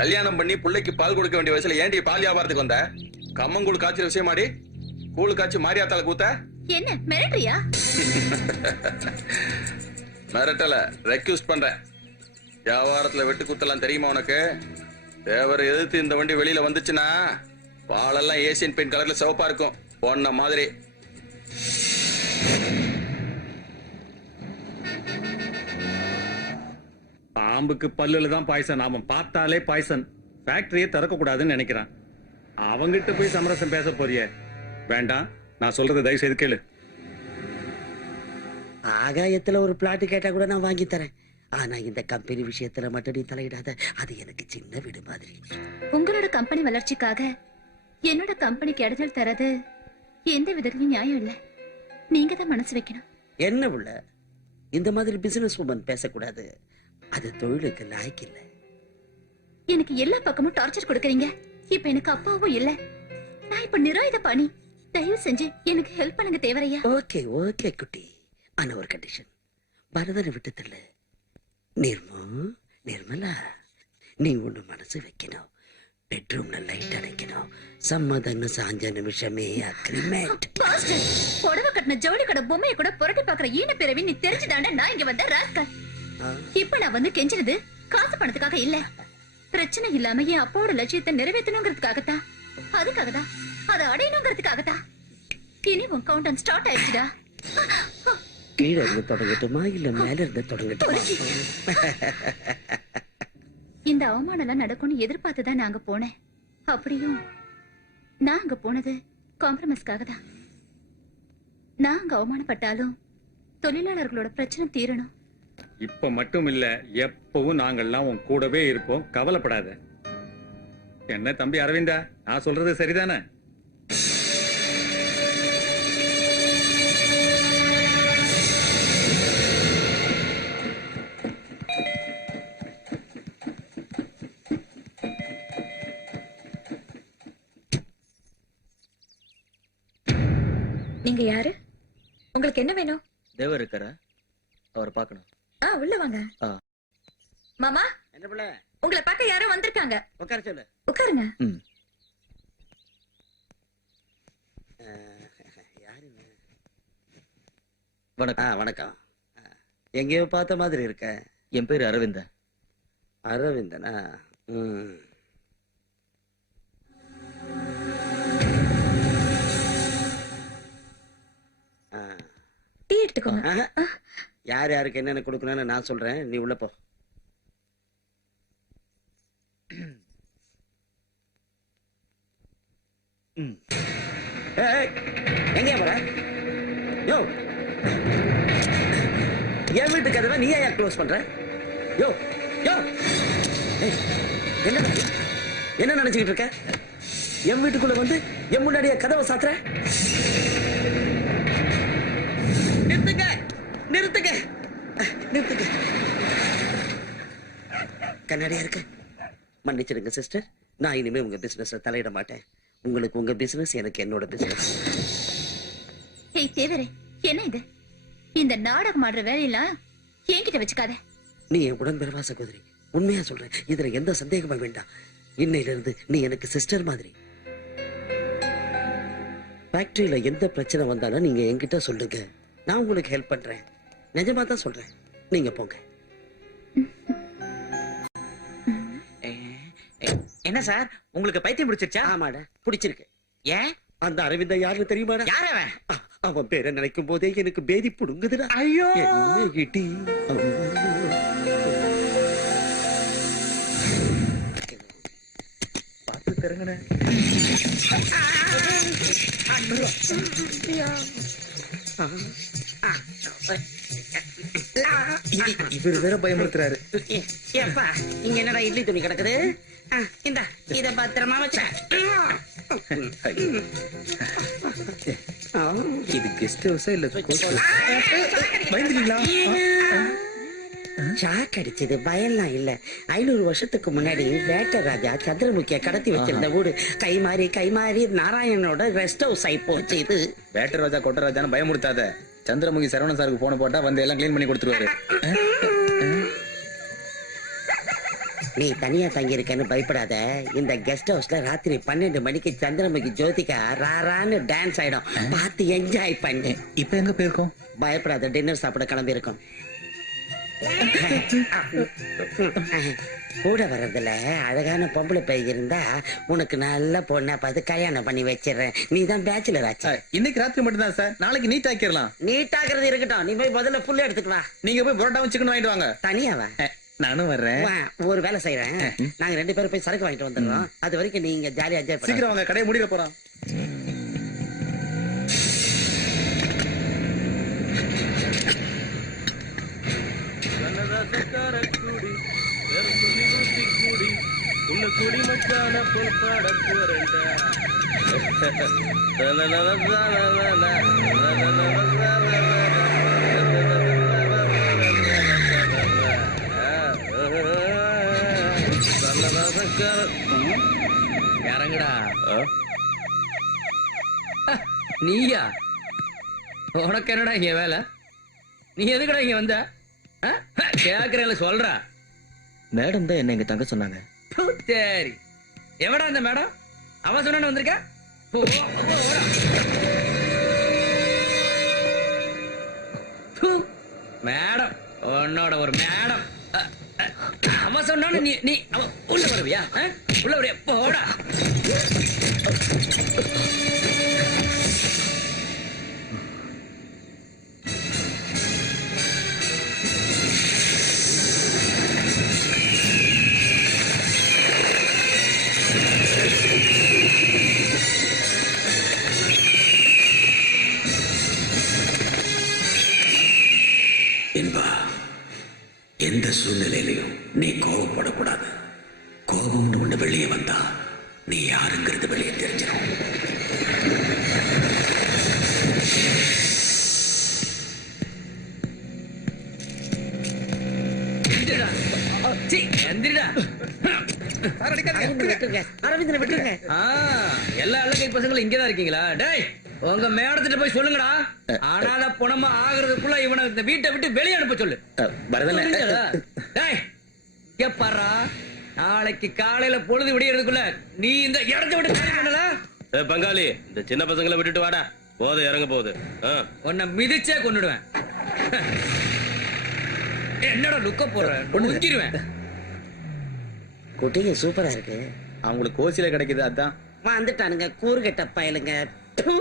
கல்யாணம் பண்ணி பிள்ளைக்கு பால் கொடுக்க வேண்டிய வயசுல ஏன்டி பால் வியாபாரத்துக்கு வந்த? கம்மங்கூழ் காய்ச்சல் விஷயமாடி கூழ் காய்ச்சி மாரியாத்தால கூத்த. என்ன மிரட்டுறியா? மிரட்டல ரெக்யூஸ்ட் பண்றேன். வியாபாரத்துல வெட்டு குத்தலாம் தெரியுமா உனக்கு? தேவரை எதிர்த்து இந்த வண்டி வெளியில வந்துச்சுன்னா பாலெல்லாம் ஏசியன் பெயிண்ட் கலர்ல சிவப்பா இருக்கும். பொண்ண மாதிரி. பாம்புக்கு பல்லுல தான் பாய்சன். அவன் பார்த்தாலே பாய்சன். ஃபேக்டரியே திறக்க கூடாதுன்னு நினைக்கிறான். அவங்கிட்ட போய் சமரசம் பேச போறியே. வேண்டாம் நான் சொல்றதை தயவு செய்து கேளு. ஆகாயத்துல ஒரு பிளாட் கேட்டா கூட நான் வாங்கி தரேன். ஆனா இந்த கம்பெனி விஷயத்துல மட்டும் நீ தலையிடாத. அது எனக்கு சின்ன வீடு மாதிரி. உங்களோட கம்பெனி வளர்ச்சிக்காக என்னோட கம்பெனிக்கு இடைஞ்சல் தரது எந்த விதத்துலயும் நியாயம் இல்ல. நீங்க தான் மனசு வைக்கணும். என்ன உள்ள? இந்த மாதிரி பிசினஸ் உமன் பேசக்கூடாது. அது தொழிலுக்கு லாய்க்கு இல்ல. எனக்கு எல்லா பக்கமும் டார்ச்சர் கொடுக்கறீங்க. இப்ப எனக்கு அப்பாவும் இல்ல. நான் இப்ப நிராயுத பாணி. தயவு செஞ்சு எனக்கு ஹெல்ப் பண்ணுங்க தேவரையா. ஓகே ஓகே குட்டி. ஆனா ஒரு கண்டிஷன் பரதனை விட்டு தள்ள. நிர்மா நிர்மலா நீ ஒண்ணு மனசு வைக்கணும். பெட்ரூம்ல லைட் அணைக்கணும். சம்மதம்னு சாஞ்ச நிமிஷமே அக்ரிமெண்ட் புடவை கட்டின ஜவுளி கடை பொம்மையை கூட புரட்டி பாக்குற ஈன பிறவி நீ தெரிஞ்சுதாண்டா நான் இங்க வந்த ராஸ்கல் இப்ப நான் வந்து கெஞ்சினது காசு பணத்துக்காக இல்ல. பிரச்சனை இல்லாம என் அப்பாவோட லட்சியத்தை நிறைவேற்றணுங்கிறதுக்காகத்தான் அதுக்காகதான் அதை அடையணுங்கிறதுக்காகத்தான் இனி உன் கவுண்டன் ஸ்டார்ட் ஆயிடுச்சுடா. கீழே இருந்து தொடங்கட்டுமா? இல்ல மேல இருந்து தொடங்கட்டுமா இந்த அவமானம் எல்லாம் நடக்கும்னு எதிர்பார்த்து தான் நாங்க போனேன். அப்படியும் நான் அங்க போனது காம்ப்ரமைஸ்க்காக தான் நான் அங்க அவமானப்பட்டாலும் தொழிலாளர்களோட பிரச்சனை தீரணும். இப்ப மட்டும் இல்ல எப்பவும் நாங்கெல்லாம் உன் கூடவே இருப்போம். கவலைப்படாத. என்ன தம்பி அரவிந்தா? நான் சொல்றது சரிதானே? நீங்க யாரு? உங்களுக்கு என்ன வேணும்? தேவர் இருக்காரா அவரை பார்க்கணும் ஆ உள்ள வாங்க ஆ. மாமா என்ன பிள்ளை உங்களை பார்க்க யாரோ வந்திருக்காங்க உட்கார சொல்லு உட்காருங்க. வணக்கம். வணக்கம். எங்கேயோ பார்த்த மாதிரி இருக்க. என் பேரு அரவிந்தன். அரவிந்தனா. டீ எடுத்துக்கோங்க. ஆஹா. யார் யாருக்கு என்னென்ன கொடுக்கணும்னு நான் சொல்றேன். நீ உள்ள போ. ம். போற? யோ. என் வீட்டு கதவை நீ ஏன் க்ளோஸ் பண்ற? யோ யோ. என்ன என்ன நினைச்சுக்கிட்டு இருக்க? என் வீட்டுக்குள்ள வந்து என் முன்னாடியே கதவை சாத்துற? நிறுத்துங்க நிறுத்துங்க. நிறுத்துங்க. கண்ணாடியா இருக்கு. மன்னிச்சிடுங்க சிஸ்டர் நான் இனிமே உங்க பிசினஸ்ல தலையிட மாட்டேன். உங்களுக்கு உங்க பிசினஸ் எனக்கு என்னோட பிசினஸ் ஏய் தேவரே என்ன இது? இந்த நாடகம் ஆடுற வேலையெல்லாம் என்கிட்ட வச்சுக்காத. நீ என் உடன்பிறவா சகோதரி. உண்மையா சொல்றேன். இதுல எந்த சந்தேகமும் வேண்டாம். இன்னையில இருந்து நீ எனக்கு சிஸ்டர் மாதிரி. ஃபேக்டரியில எந்த பிரச்சனை வந்தாலும் நீங்க என்கிட்ட சொல்லுங்க. நான் உங்களுக்கு ஹெல்ப் பண்றேன். நிஜமா தான் சொல்றேன். நீங்க போங்க. என்ன சார்? உங்களுக்கு பைத்தியம் பிடிச்சிருச்சா? ஆமாடா பிடிச்சிருக்கு. ஏன்? அந்த அரவிந்தா யாருன்னு தெரியுமாடா? யார் அவன்? அவன் பேரை நினைக்கும் போதே எனக்கு பேதி புடுங்குதுடா. ஐயோ! என்ன இடி பார்த்து திறங்கண்ணே இவர் வேற பயமுறுத்துறாரு. ஏப்பா இங்க என்னடா இட்லி துணி கிடக்குது? இந்தா இத பத்திரமா வச்ச இது கெஸ்ட் ஹவுஸா இல்ல பயந்துட்டீங்களா? ஷாக் அடிச்சது பயம்லாம் இல்ல. ஐநூறு வருஷத்துக்கு முன்னாடி வேட்ட ராஜா சந்திரமுகிய கடத்தி வச்சிருந்த வீடு கை மாறி கை மாறி நாராயணனோட ரெஸ்ட் ஹவுஸ் ஆயி போச்சு இது. வேட்டர் ராஜா கொட்ட ராஜான்னு பயமுறுத்தாத. சந்திரமுகி சரவணன் சாருக்கு போன போட்டா வந்து எல்லாம் க்ளீன் பண்ணி கொடுத்துருவாரு. நீ தனியா தங்கி இருக்கன்னு பயப்படாத. இந்த கெஸ்ட் ஹவுஸ்ல ராத்திரி பன்னெண்டு மணிக்கு சந்திரமுகி ஜோதிகா ராரான்னு டான்ஸ் ஆயிடும். பார்த்து என்ஜாய் பண்ணு. இப்ப எங்க போயிருக்கோம்? பயப்படாத டின்னர் சாப்பிட கிளம்பி இருக்கோம் கூட வர்றதுல அழகான பொம்பளை பை இருந்தா உனக்கு நல்ல பொண்ணா பார்த்து கல்யாணம் பண்ணி வச்சிடுறேன். நீ தான் பேச்சுலர் ஆச்சு இன்னைக்கு ராத்திரி மட்டும் தான் சார். நாளைக்கு நீட் ஆக்கிடலாம். நீட்டாக்குறது இருக்கட்டும். நீ போய் முதல்ல புல்லு எடுத்துட்டு வா. நீங்க போய் புரோட்டாவும் சிக்கன் வாங்கிட்டு வாங்க. தனியாவா நானும் வர்றேன். ஒரு வேலை செய்யறேன் நாங்க ரெண்டு பேரும் போய் சரக்கு வாங்கிட்டு வந்துடுறோம். அது வரைக்கும் நீங்க ஜாலியா என்ஜாய் சீக்கிரம் வாங்க கடையை முடிய போறோம். இறங்குடா. நீயா? உனக்கு என்னடா இங்க வேலை? நீ எதுக்குடா இங்க வந்த? கேக்குறேன்ல சொல்றா. மேடம் தான் என்ன இங்க தங்க சொன்னாங்க. சரி. எவடா அந்த மேடம்? அவன் சொன்ன வந்திருக்க? மேடம் உன்னோட ஒரு மேடம். அவ அ, அவன் நீ நீ உள்ள வருவியா? உள்ள வருவியா? போடா. விட்டுருங்க. அரவிந்தனை விட்டுருங்க. ஆ, எல்லா இலங்கை பசங்களும் இங்கதான் இருக்கீங்களா? டேய் உங்க மேடத்திட்ட போய் சொல்லுங்கடா. ஆனால பணமா ஆகுறதுக்குள்ள இவனை இந்த வீட்டை விட்டு வெளியே அனுப்ப சொல்லு? டேய் கேப்பாரா நாளைக்கு காலையில பொழுது விடியறதுக்குள்ள நீ இந்த இடத்தை விட்டு காலி பண்ணல ஏய், பங்காளி இந்த சின்ன பசங்களை விட்டுட்டு வாடா. போதை இறங்க போகுது. உன்னை மிதிச்சே கொன்னுடுவேன். என்னடா லுக்க போற முடிஞ்சிருவேன் குட்டிங்க சூப்பரா இருக்கு. அவங்களுக்கு ஓசியில கிடைக்குது அதான். வந்துட்டானுங்க கூறுகட்ட பயலுங்க. ப்பு.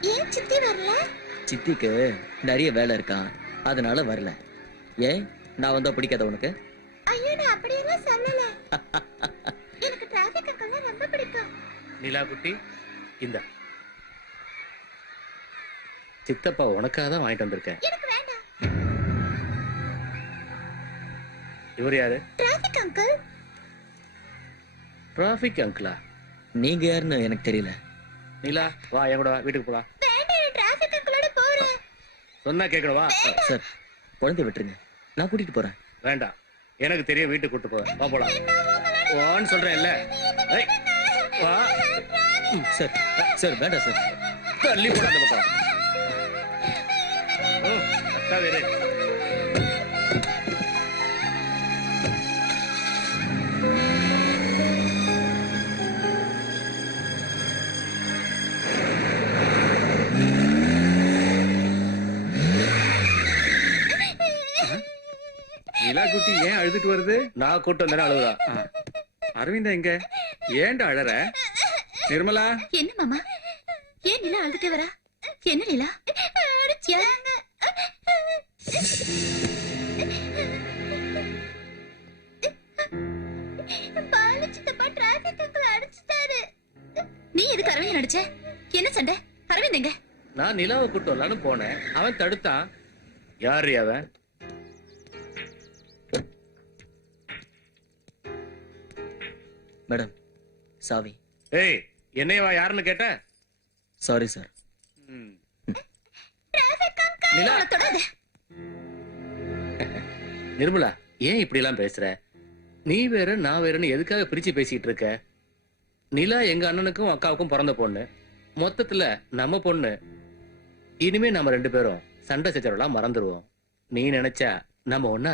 ஏன் சித்தி வரல? சித்திக்கு நிறைய வேலை இருக்கான் அதனால வரல. ஏன்? நான் வந்தா பிடிக்காத உனக்கு? ஐயோ நான் அப்படியெல்லாம் சொல்லல. எனக்கு டிராபிக் அக்கெல்லாம் ரொம்ப பிடிக்கும். நிலா குட்டி இந்த. சித்தப்பா உனக்காக தான் வாங்கிட்டு வந்திருக்கேன். எனக்கு வேண்டாம். இவர் யாரு? டிராபிக் அங்கிள் டிராபிக் அங்கிளா நீங்க யாருன்னு எனக்கு தெரியல. நிலா வா என் கூட வா வீட்டுக்கு போலாம். அங்கிளோட போறேன். சொன்னா கேட்கணும் வா சார் குழந்தை விட்டுருங்க. நான் கூட்டிட்டு போறேன். வேண்டாம். எனக்கு தெரியும் வீட்டுக்கு கூட்டு போவேன். வா போலாம். வான்னு சொல்றேன் இல்ல ஏய், வா. ம், சார் சார் வேண்டாம் சார். தள்ளி போட அந்த பக்கம். ம், அக்கா வேறு அழுதுட்டு வருது? நான் கூட்டு வந்தேன் அழுகுதா அரவிந்தா எங்க? ஏன்டா அழற? நிர்மலா? என்ன மாமா? ஏன் நிலா அழுதுட்டே வரா? என்ன நிலா. நீ எதுக்கு அரவிந்த் நடிச்ச என்ன சண்டை? அரவிந்த் எங்க? நான் நிலாவை கூட்டு வரலான்னு போனேன். அவன் தடுத்தான். யாரு அவன்? மேடம் சாவி. ஏய் என்னையவா யாருன்னு கேட்ட? Sorry sir. நிலா. நிர்மலா ஏன் இப்படி எல்லாம் பேசுற? நீ வேற நான் வேறன்னு எதுக்காக பிரிச்சு பேசிட்டு இருக்க? நிலா எங்க அண்ணனுக்கும் அக்காவுக்கும் பிறந்த பொண்ணு. மொத்தத்துல நம்ம பொண்ணு. இனிமே நம்ம ரெண்டு பேரும் சண்டை சச்சரவெல்லாம் மறந்துடுவோம் நீ நினைச்சா நம்ம ஒன்னா